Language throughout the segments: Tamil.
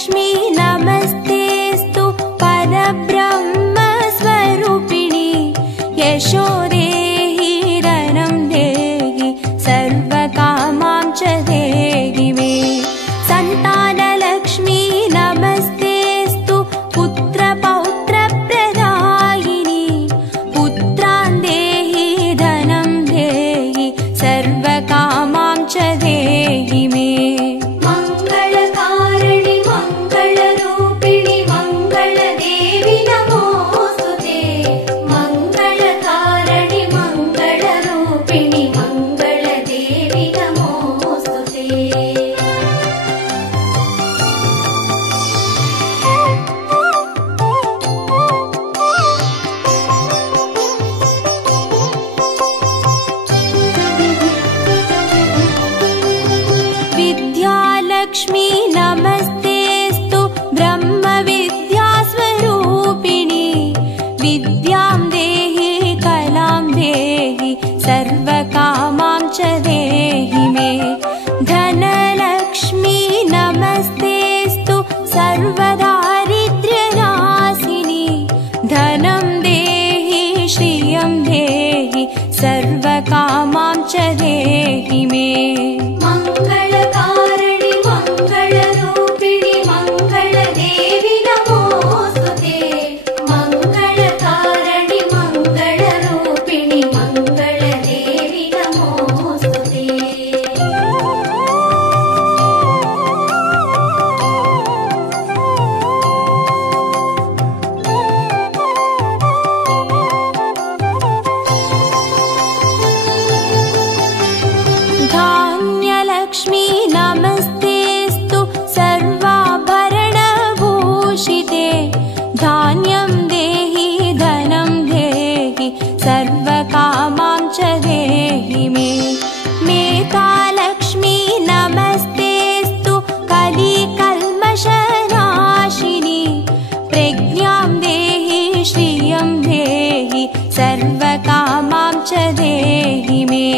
लक्ष्मी नमस्तेस्तु परब्रह्मस्वरूपिणी यशो देहि धनं देहि सर्वकामां च देहि मे। सन्तानलक्ष्मी नमस्तेस्तु पुत्रपौत्रप्रदायिनी पुत्रान् देहि धनं देहि सर्वकामां च देहि मे। लक्ष्मी नमस्तेस्तु ब्रह्मविद्यास्वरूपिणी विद्यां देहि कलां देहि सर्वकामां च देहि मे। धनलक्ष्मी नमस्तेस्तु सर्वदारिद्र्यनाशिनी धनं देहि श्रियं देहि सर्वकामां च देहि मे। लक्ष्मी नमस्तेस्तु सर्वाभरणभूषिते धान्यं देहि धनं देहि सर्वकामां च देहि मे। मेधालक्ष्मी नमस्तेस्तु कलिकल्मषनाशिनी प्रज्ञां देहि श्रियं देहि सर्वकामां च देहि मे।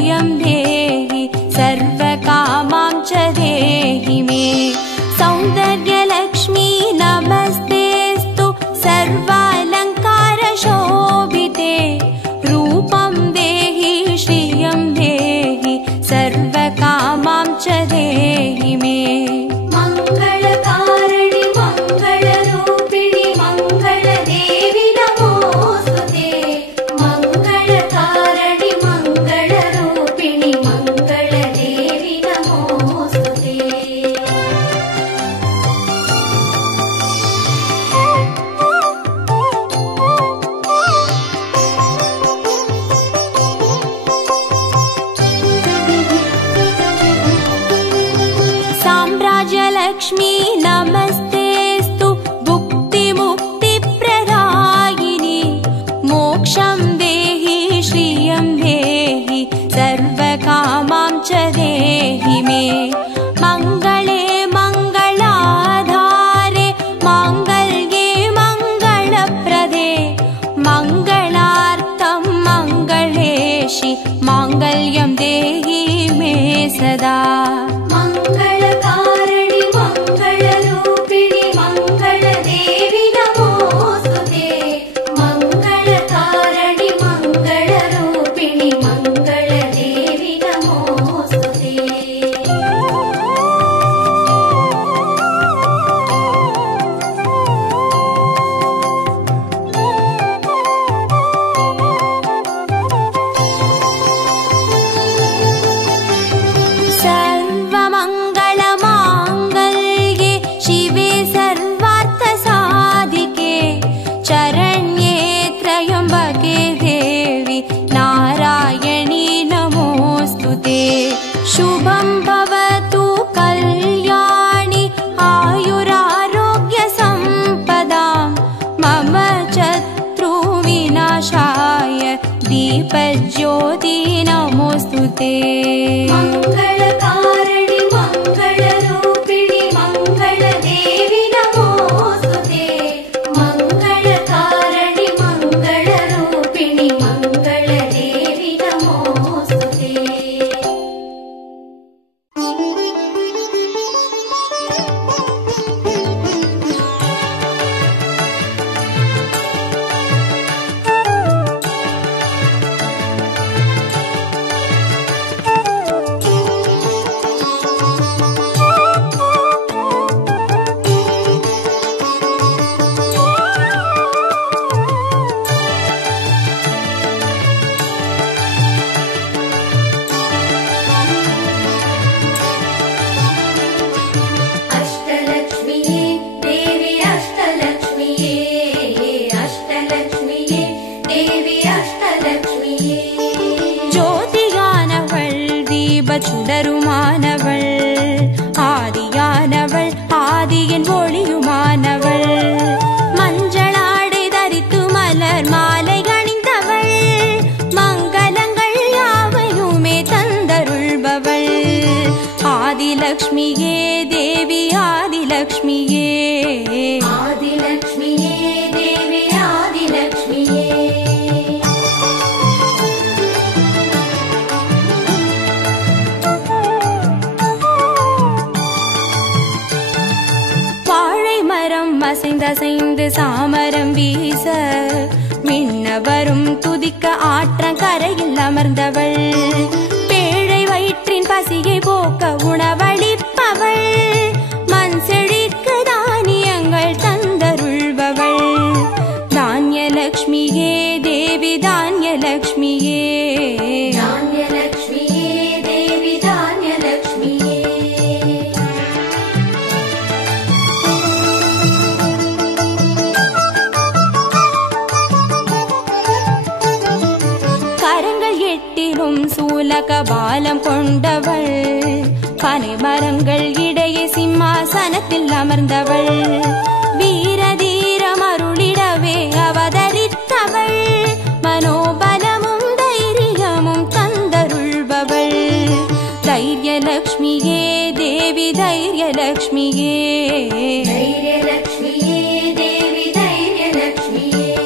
श्रियं देहि सर्वकामां च देहि मे। सौन्दर्यलक्ष्मी नमस्तेऽस्तु सर्वालङ्कारशोभिते। रूपं देहि श्रियं देहि सर्वकामां च देहि मे। मङ्गलकारिणि मङ्गलरूपिणि मङ्गलदेवि नमोऽस्तुते। मङ्गलकारिणि मङ्गलरूपिणि मङ्गलदेवि नमोऽस्तुते। साम्राज्यलक्ष्मी नमस्तेऽस्तु भुक्तिमुक्तिप्रदायिनि। मोक्षं देहि श्रियं देहि सर्वकामां च देहि मे। मङ्गले मङ्गलाधारे माङ्गल्ये मङ्गलप्रदे। मङ्गलार्थं मङ्गलेशि माङ्गल्यं देहि मे सदा। मङ्गलकारिणि मङ्गलरूपिणि मङ्गलदेवि नमोऽस्तुते। मङ्गलकारिणि मङ्गलरूपिणि मङ्गलदेवि नमोऽस्तुते। सर्वमङ्गलमाङ्गल्ये शिवे सर्वार्थसाधिके। चरण्ये त्र्यम्बके देवि नारायणी नमोऽस्तुते। शुभं भवतु कल्याणि आयुरारोग्यसम्पदां। मम शत्रुविनाशाय दीपज्योति नमोऽस्तुते। मङ्गलकारिणि मङ्गलरूपिणि मङ्गलदेवि नमोऽस्तुते। मङ्गलकारिणि मङ्गलरूपिणि मङ्गलदेवि नमोऽस्तुते। अष्टलक्ष्मिये देवी अष्टलक्ष्मिये। अष्टलक्ष्मिये देवी अष्टलक्ष्मिये। ஜோதியானவள் தீபச்சுடருமானவள் ஆதியானவள் ஆதியின் ஒளியுமானவள். மஞ்சளாடை தரித்து மலர் மாலை அணிந்தவள் மங்களங்கள் யாவையுமே தந்தருள்பவள். ஆதிலக்ஷ்மியே தேவி ஆதிலக்ஷ்மியே. आदिलक्ष्मिये देवी आदिलक्ष्मिये। வாழை மரம் அசைந்தசைந்து சாமரம் வீச மின்னவரும் துதிக்க ஆற்றங்கரையில் அமர்ந்தவள். பேழை வயிற்றின் பசியை போக்க உணவளிப்பவள். மண் செழிக்க தானியங்கள் தந்தருள்பவள். தானியலக்ஷ்மியே தேவி தானியலக்ஷ்மியே. धान्यलक्ष्मिये देवी धान्यलक्ष्मिये। கரங்கள் எட்டிலும் சூலக பாலம் கொண்டவள். பனை மரங்கள் இடையே சிம்மாசனத்தில் அமர்ந்தவள். வீர தீரம் அருளிடவே அவதரித்தவள். மனோபலமும் தைரியமும் தந்தருள்பவள். தைரியலக்ஷ்மியே தேவி தைரியலக்ஷ்மியே. धैर्यलक्ष्मिये देवी धैर्यलक्ष्मिये।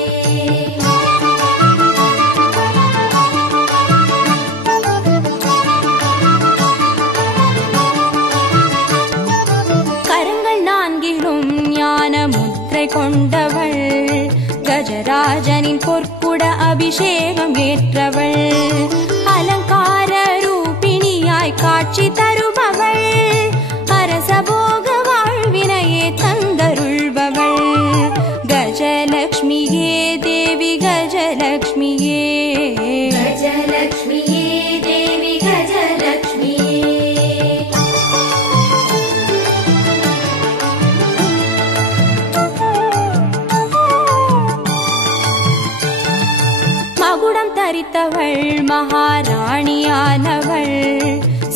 அபிஷேகம் ஏற்றவள் அலங்கார ரூபிணியாய் காட்சி தருபவள் அரசபோக வாழ்வினையே தந்தருள்பவள் கஜலக்ஷ்மியே தேவி கஜலக்ஷ்மியே கஜலக்ஷ்மியே தேவி கஜலக்ஷ்மியே மகுடம் தரித்தவள் மகாராணியானவள்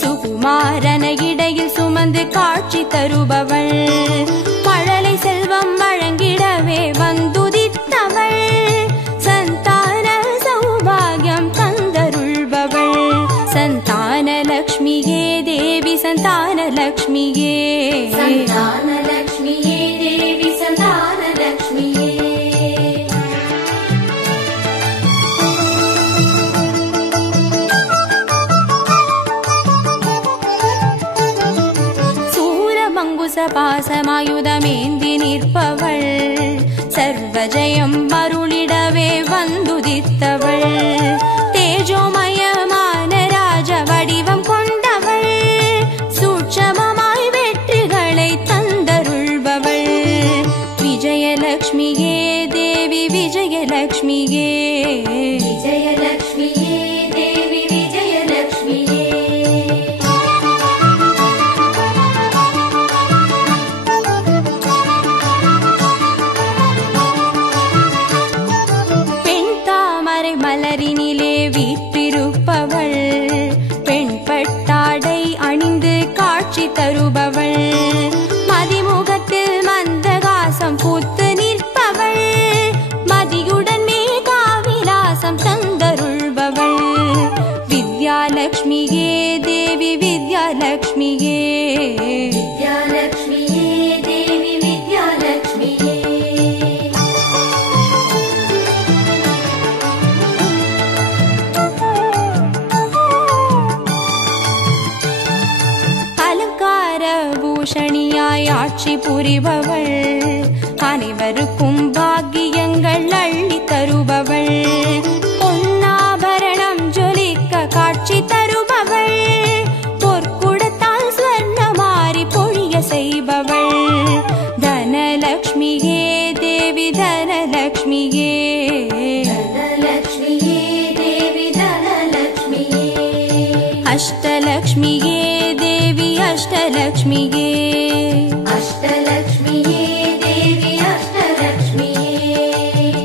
சுகுமாரன இடையில் சுமந்து காட்சி தருபவள் மழலை செல்வம் வழங்கிடவே வந்துதித்தவள் சந்தான சௌபாகியம் தந்தருள்பவள் சந்தான லக்ஷ்மியே தேவி சந்தான லக்ஷ்மியே சந்தான லக்ஷ்மியே தேவி சந்தான லக்ஷ்மியே பாசமாயுதமேந்தி நிற்பவள் சர்வஜயம் அருளிடவே வந்துதித்தவள் தேஜோமயமான ராஜ வடிவம் கொண்டவள் சூட்சமமாய் வெற்றிகளை தந்தருள்பவள் விஜயலக்ஷ்மியே தேவி விஜயலக்ஷ்மியே விஜயலக்ஷ்மியே தேவி விஜயலக்ஷ்மியே மலரினிலே வீற்றிருப்பவள் பெண் பட்டாடை அணிந்து காட்சி தருபவள் மதிமுகத்தில் மந்தகாசம் பூத்து நிற்பவள் மதியுடன் மேகாவிலாசம் தந்தருள்பவள் வித்யாலக்ஷ்மியே தேவி வித்யாலக்ஷ்மியே வித்யாலக்ஷ்மியே தேவி வித்யாலக்ஷ்மியே பூஷணியாய் ஆட்சி புரிபவள் அனைவருக்கும் பாக்கியங்கள் அள்ளி தருபவள் பொன்னாபரணம் ஜொலிக்க காட்சி தருபவள் பொற்குடத்தால் ஸ்வர்ணமாரி பொழிய செய்பவள் தனலக்ஷ்மியே தேவி தனலக்ஷ்மியே தனலக்ஷ்மியே தேவி தனலக்ஷ்மியே அஷ்டலக்ஷ்மியே தேவி அஷ்டலக்ஷ்மியே அஷ்டலக்ஷ்மியே தேவி அஷ்டலக்ஷ்மியே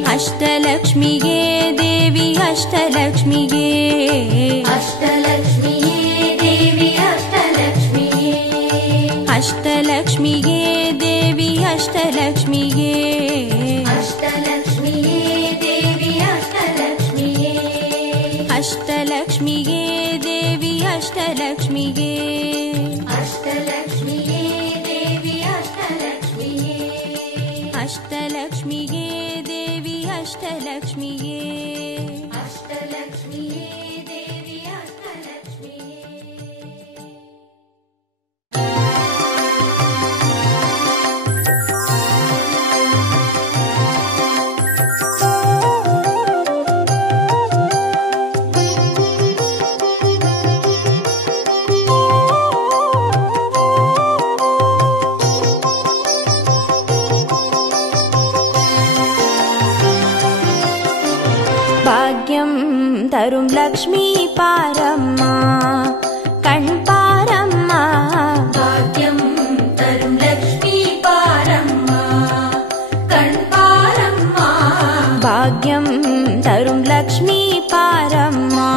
அஷ்டலக்ஷ்மியே தேவி அஷ்டலக்ஷ்மியே அஷ்டலக்ஷ்மியே தேவி அஷ்டலக்ஷ்மியே அஷ்டலக்ஷ்மியே தேவி அஷ்டலக்ஷ்மியே அஷ்டலக்ஷ்மியே தேவி அஷ்டலக்ஷ்மியே அஷ்டலக்ஷ்மியே தேவி அஷ்டலக்ஷ்மியே அஷ்டலக்ஷ்மியே தேவி அஷ்டலக்ஷ்மியே அஷ்டலக்ஷ்மியே தேவி அஷ்டலக்ஷ்மியே அஷ்டலக்ஷ்மியே தேவி அஷ்டலக்ஷ்மியே பாக்யம் தரும் லக்ஷ்மி பாரம்மா கண் பாரம்மா பாக்யம் தரும் லக்ஷ்மி பாரம்மா கண் பாரம்மா பாக்யம் தரும் லக்ஷ்மி பாரம்மா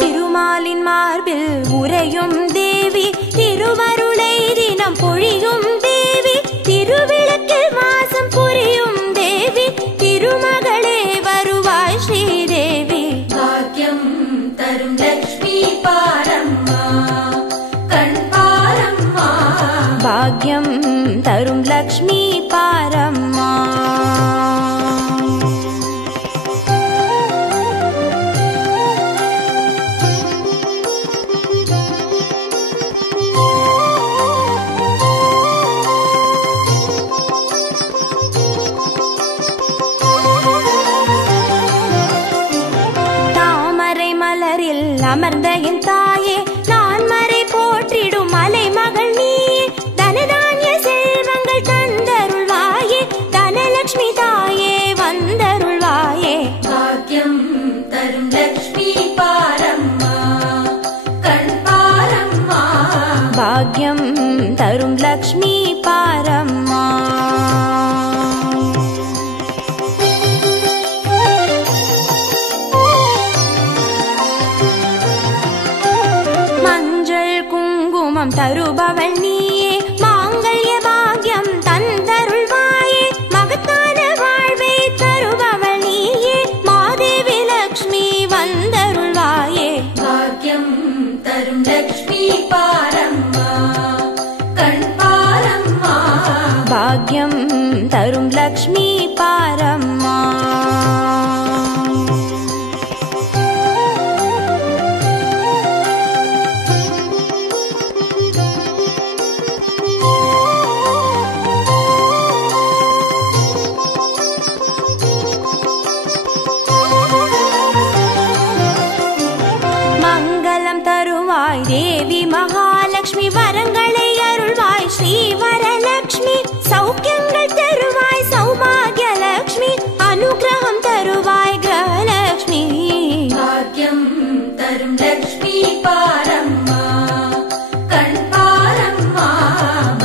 திருமாலின் மார்பில் உறையும் தேவி திருவருளை தினம் பொழியும் தேவி திருவிளக்கில் மாசம் புரியும் தேவி திருமகளே வருவாய் ஸ்ரீதேவி பாக்யம் தரும் லக்ஷ்மி பாரம்மா கண் பாரம்மா பாக்யம் தரும் லக்ஷ்மி பாரம்மா அமர்ந்த என் தாயே நான் மறை போற்றிடும் மலை மகள் நீயே தனதானிய செல்வங்கள் தந்தருள்வாயே தனலட்சுமி தாயே வந்தருள்வாயே பாக்கியம் தரும் லக்ஷ்மி பாரம்மா கண் பாரம்மா பாக்யம் தரும் லக்ஷ்மி பாரம்மா மஞ்சள் குங்குமம் தருபவள் நீயே மாங்கல்ய பாக்யம் தந்தருள்வாயே மகத்தான வாழ்வை தருபவள் நீயே மாதேவி லக்ஷ்மி வந்தருள்வாயே பாக்கியம் தரும் லக்ஷ்மி பாரம்மா கண் பாரம்மா பாக்யம் தரும் லக்ஷ்மி பாரம்மா மங்களம் தருவாய் தேவி மகாலட்சுமி வரங்களை அருள்வாய் ஸ்ரீ வரலட்சுமி சௌக்கியங்கள் தருவாய் சௌபாகிய லட்சுமி அனுகிரகம் தருவாய் கிரகலட்சுமி பாக்கியம் தரும் லக்ஷ்மி பாரம்மா கண் பாரம்மா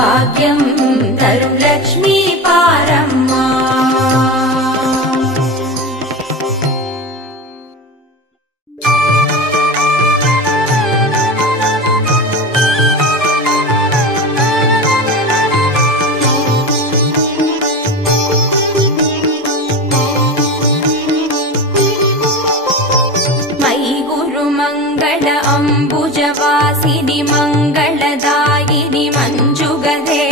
பாக்யம் தரும் லக்ஷ்மி பாரம்மா மங்கள அம்புஜவாசினி மங்களதாயினி மஞ்சுகதே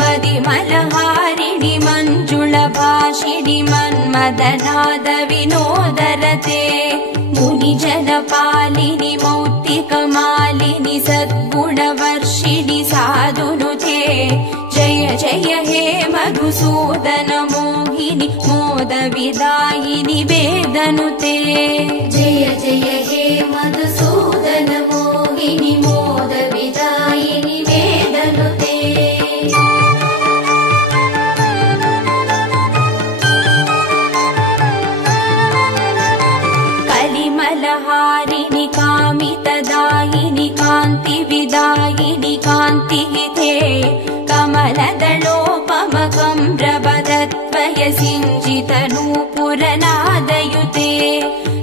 மதிமலஹாரிணி மஞ்சுள பாஷிணி மன்மதநாத வினோதரதே முனிஜன பாலினி மௌக்திகமாலினி சத்குணவர்ஷிணி சாதுனுதே ஜய ஜய ஹே மதுசூதன மோகினி மோதவிதாயினி வேதனுதே जय जय हे मधुसूदन मोहिनी मोद विदायिनी वेदनुते कलिमलहारिणि कामितदायिनि कान्ति विदायिनि कान्तिहिते कमलदलोपमकम्रवदत्वय सिञ्जितनूपुरनादयुते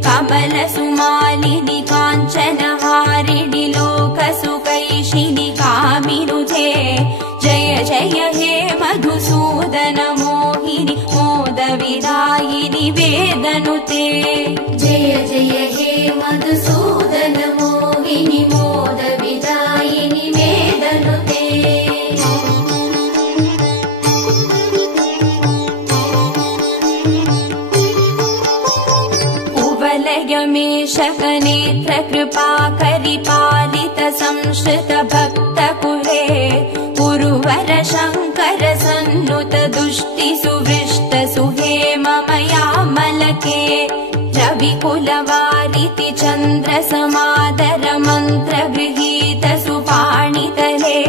कमलसुमालिनि काञ्चनहारिणि लोकसुकैशिनि कामिनुते जय जय हे मधुसूदन मोहिनि मोदविदायिनि वेदनुते जय जय हे मधुसूदन मोहिनी मोद विदायिनी वेदनुते कुवलयमेषकनेत्र कृपाकरि पालित संश्रित भक्तकुले गुरुवर शङ्कर सन्नुत दुष्टि सुवृष्ट सुहेम मयामलके रविकुलवारिति चन्द्र समादर मन्त्र गृहीत सुपाणितले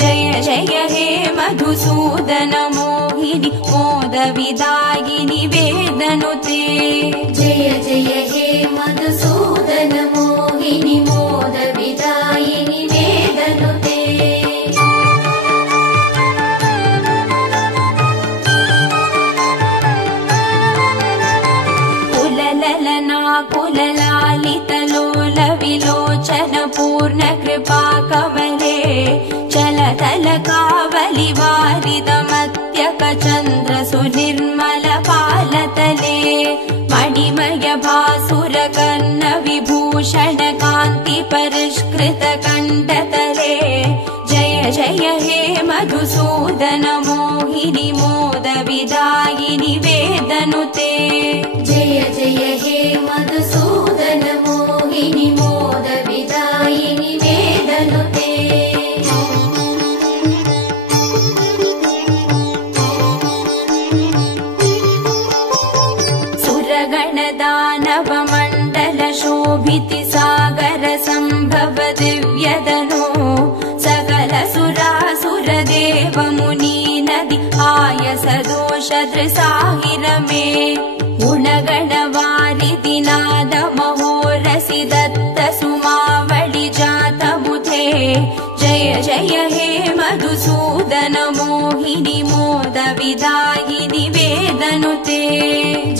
जय जय हे मधुसूदन मोहिनि मोदविदायिनि वेदनुते जय जय हे मधुसूदन मोहिनी मोद विदायिनी वेदनुते कुलललना कुललालितलोल विलोचन पूर्ण कृपा कमले चलतल कावलि वारिदमत्यक चन्द्र सुनिर्मल पालतले मणिमय भासुर कर्ण विभूषण कान्ति परिष्कृत कण्ठतले जय जय हे मधुसूदन मोहिनि मोद विदायिनि वेदनुते जय जय हे मधुसूदन मोहिनी मोद विदायिनी वेदनुते सुरगण दानव मण्डल शोभिति सागर मुनी नदी आयसदोषदृसाहिरमे गुणगणवारिदिनाद महोरसि दत्त सुमावळि जातमुथे जय जय हे मधुसूदन मोहिनि मोद विदायिनि वेदनुते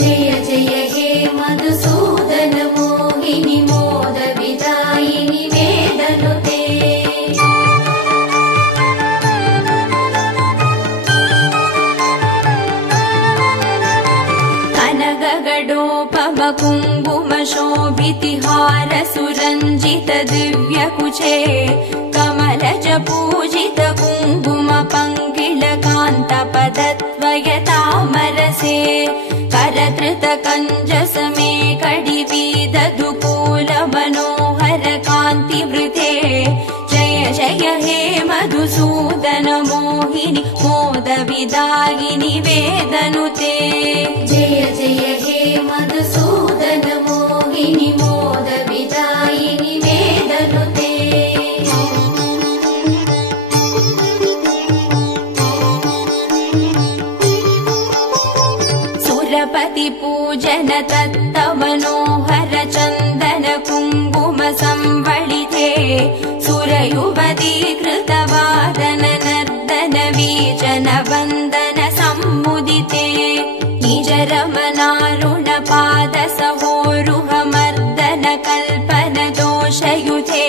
जय जय हे मधुसूदन मोहिनि मोद विदायिनि वेदनुते कनगगडोपम कुङ्कुम शोभितिहार सुरञ्जित दिव्यकुचे कमलज पूजित कुङ्कुम पङ्किल कान्त पदद्वयतामरसे करधृत कञ्जसमे कडिवीद दुकूल मनोहर कान्तिवृते जय जय हे मधुसूदन मोहिनि मोद विदायिनि वेदनुते जय जय हे मधुसूदन मोहिनि मोद विदायिनि वेदनुते सुरपति पूजन तत्त मनोहर चन्दन कुङ्कुम संवळिते सुरयुवती कृतवादन नर्दन वीचन वन्दन सम्मुदिते निज रमनारुण पाद सहोरुह मर्दन कल्पन दोषयुते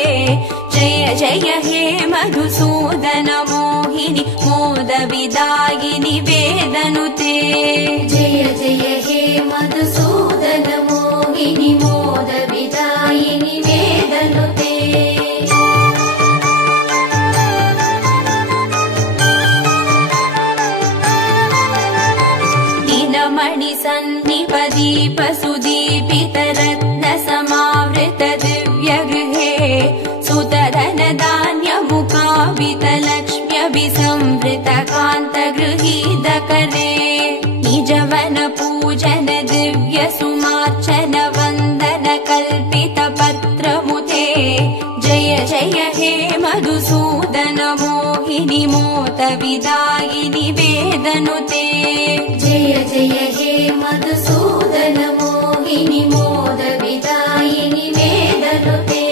जय जय हे मधुसूदन मोहिनि मोद विदायिनि वेदनुते जय जय हे मधुसूदन मोहिनि मोद विदायिनि वेदनुते दिनमणि सन्निपदीप सुदीपित रत्न समावृत दिव्यगृहे सुतधन धान्य मुखावित लक्ष्म्यभिसंवृत कान्त गृहीत करे निजवन पूजन दिव्य सुमार्चन वन्दन कल्पित पत्रमुते जय जय हे मधुसूदन मोहिनि मोद विदायिनि वेदनुते जय जय हे मधुसूदन मोहिनि मोद विदायिनि वेदनुते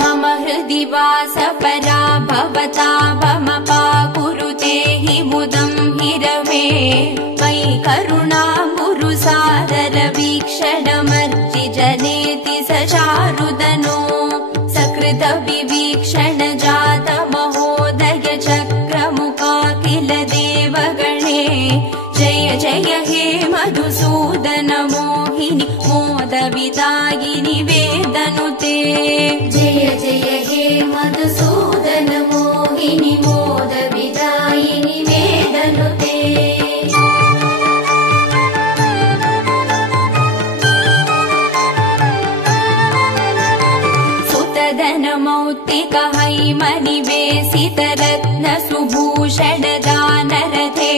मम हृदि वास परा भवता मम कुरुते हि मुदं हिरवे मयि करुणा गुरु सादर वीक्षणमर्जि जनेति स चारुदनो सकृत विवीक्षण जात महोदय चक्रमुखा किल देवगणे जय जय हे मधुसूदन मोहिनि मोद विदायिनि वेदनुते जय जय हे मधुसूदन मोहिनि मोद विदायिनि वेदनुते सुतधन मौक्तिक हैमनिवेशित रत्न सुभूषण दानरथे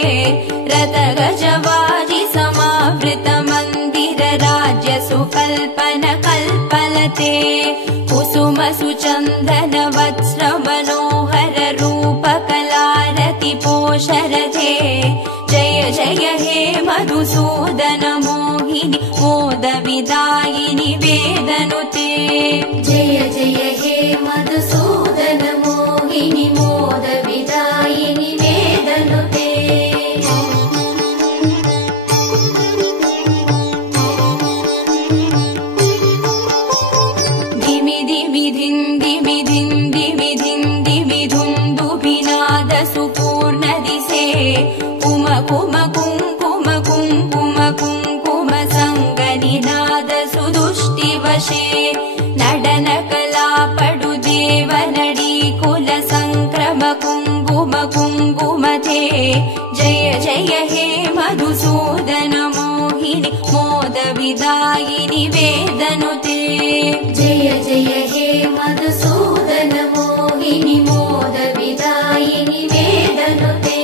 रथ गजवाजि समावृत मन्दिर राज्य सुकल्पन कल्पलते कुसुम सुचन्दन वत्स्र मनोहर रूप कलारति पोषरथे जय जय हे मधुसूदन मोहिनि मोद विदायिनि वेदनुते जय जय हे मधुसूदन मोहिनि मोद विदायिनि वेदनुते धिमि धिमि धिन्दि विधिन्दि विधिन्दि विधुन्दुभिनाद सुपूर्ण दिसे कुम कुम कुङ्कुम कुङ्कुम कुङ्कुम सङ्गनिनाद सुदुष्टिवशे नडन कला पडु देव नडी कुल संक्रम कुङ्कुम कुङ्कुमथे जय जय हे मधुसूदन मोहिनि मोद विदायिनि वेदनुते जय जय हे मधुसूदन मोहिनि मोद विदायिनि वेदनुते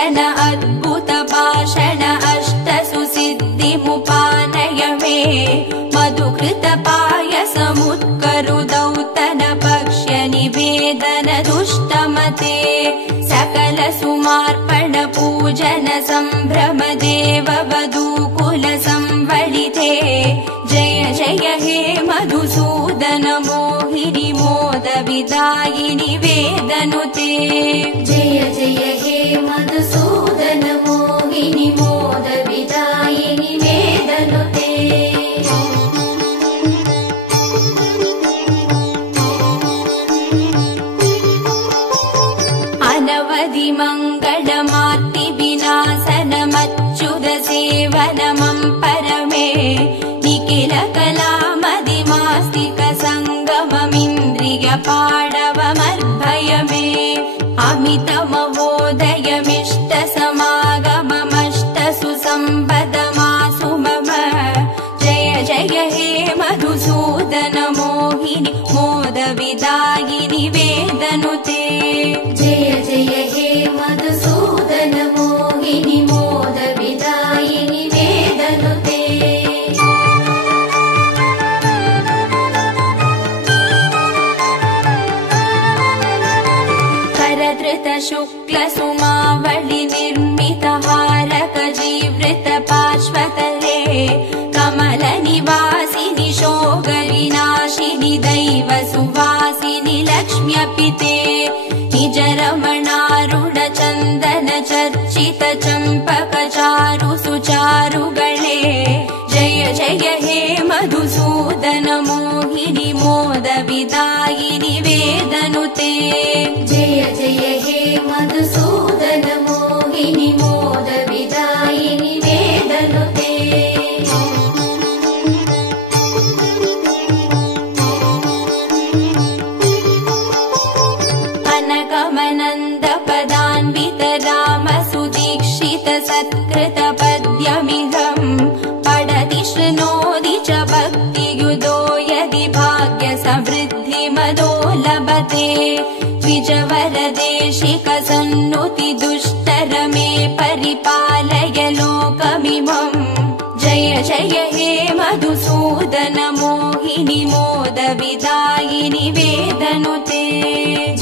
भूषण अद्भुत भाषण अष्ट सुसिद्धिमुपानय मे मधुकृत पायसमुत्करुदौतन पक्ष्य निवेदन दुष्टमते सकल सुमार्पण पूजन संभ्रम देव वधूकुल संवलिते जय जय हे मधुसूदन मोहिनी मोद विदायिनि वेदनुते जय जय हे मधुसूदन मोहिनी मोद विदायिनि वेदनुते अनवधि मंगलमार्ति विनाशनमच्युत सेवनमं परमे निखिल कलामदिमास्तिक संगममिन्द्रिय पाडवमर्भय मे अमितमवोदयमिष्ट समागममष्ट सुसम्पदमासु मम जय जय हे मधुसूदन मोहिनी मोद विदायिनि वेदनुते जय जय हे मधुसूदन मोहिनी मोद विदायिनि वेदनुते करधृत शुक्ल सुमावळि निर्मित हारक जीवृत पार्श्वतले कमल निवासिनि शोकविनाशिनि दैव सुवासिनि लक्ष्म्यपिते निज रमणारूढ चन्दन चर्चित चम्पक चारु सुचारुगळे जय जय हे मधुसूदन मोहिनी मोद विदायिनि वेदनुते जय जय हे मधुसूदन मोहिनी मोद विदायिनि वेदनुते अनगमनन्द पदान्वित राम सुदीक्षित सत्कृत पद्यमिदम् पठति शृणोति च भक्तियुतो यदि भाग्य समृद्धि मदो लभते द्विजवरदेशिक सन्नुति दुष्टर मे परिपालय लोकमिमम् जय जय हे मधुसूदन मोहिनी मोद विदायिनि वेदनुते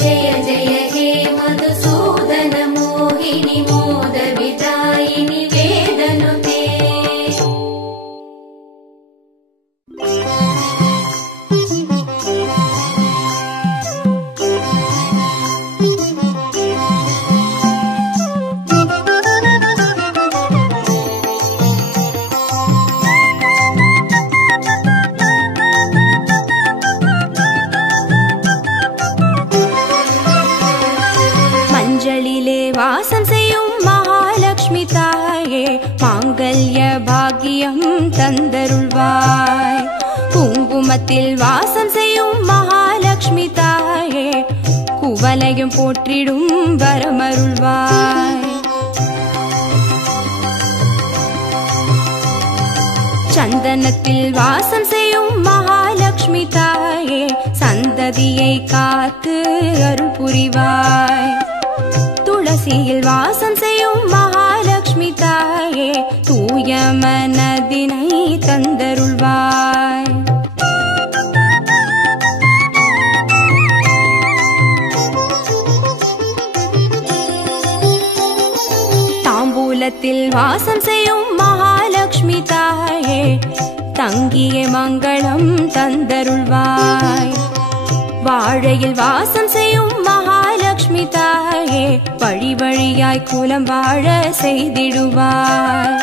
जय जय हे मधुसूदन मोहिनी मोद विदायिनि वेदनुते மஞ்சளிலே வாசம் செய்யும் மகாலட்சுமி தாயே மாங்கல்ய பாக்கியம் தந்தருள்வாய் குங்குமத்தில் வாசம் செய்யும் மகாலட்சுமி தாயே குவலையும் போற்றிடும் வரமருள்வாய் சந்தனத்தில் வாசம் செய்யும் மகாலட்சுமி தாயே சந்ததியை காத்து அருள் புரிவாய் துளசியில் வாசம் செய்யும் மகாலட்சுமி தாயே தூய மனதினை தந்தருள்வாய் தாம்பூலத்தில் வாசம் செய்யும் மகாலட்சுமி தாயே தங்கிய மங்களம் தந்தருள்வாய் வாழையில் வாசம் செய்யும் மகாலட்சுமி தாயே வழி வழியாய் குலம் வாழ செய்திடுவாய்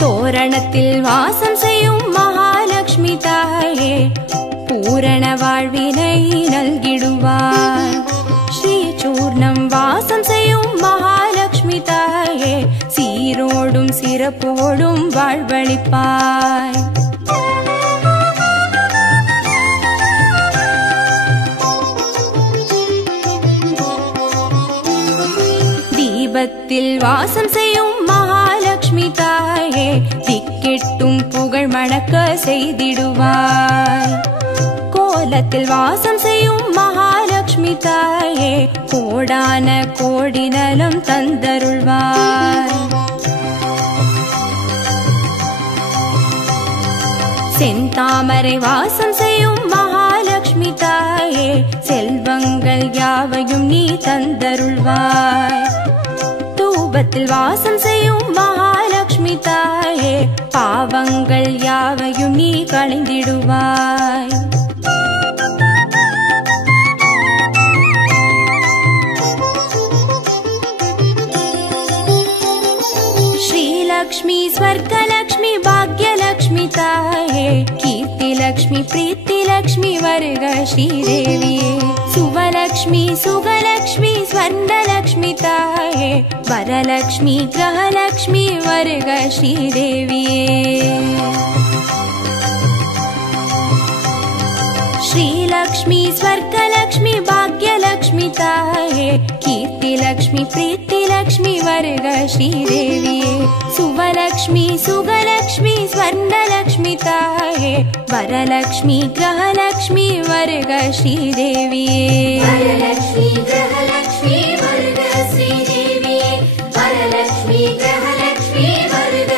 தோரணத்தில் வாசம் செய்யும் மகாலட்சுமி தாயே பூரண வாழ்வினை நல்கிடுவாய் ஸ்ரீ சூர்ணம் வாசம் செய்யும் மகாலட்சுமி தாயே சீரோடும் சிறப்போடும் வாழ்வளிப்பாய் தீபத்தில் வாசம் செய்யும் மகாலட்சுமி தாயே திக்கெட்டும் புகழ் மணக்க செய்திடுவாய் கோலத்தில் வாசம் செய்யும் மகாலட்சுமி மகாலட்சுமி தாயே கோடான கோடி நலம் தந்தருள்வாய். செந்தாமரை வாசம் செய்யும் மகாலட்சுமி தாயே செல்வங்கள் யாவையும் நீ தந்தருள்வாய். தூபத்தில் வாசம் செய்யும் மகாலட்சுமி தாயே பாவங்கள் யாவையும் நீ களைந்திடுவாய். श्रीलक्ष्मी स्वर्गलक्ष्मी भाग्यलक्ष्मी ताये कीर्तिलक्ष्मी प्रीतिलक्ष्मी वर्ग श्रीदेविये. सुवलक्ष्मी सुगलक्ष्मी स्वर्णलक्ष्मी ताये वरलक्ष्मी ग्रहलक्ष्मी वर्ग श्रीदेविये. श्रीलक्ष्मी स्वर्गलक्ष्मी भाग्यलक्ष्मी ताये कीर्तिलक्ष्मी प्रीतिलक्ष्मी वर्ग श्रीदेविये. सुवलक्ष्मी सुगलक्ष्मी स्वर्णलक्ष्मी ताये वरलक्ष्मी ग्रहलक्ष्मी वर्ग श्रीदेविये. वरलक्ष्मी ग्रहलक्ष्मी वर्ग श्रीदेविये. वरलक्ष्मी ग्रहलक्ष्मी वर्ग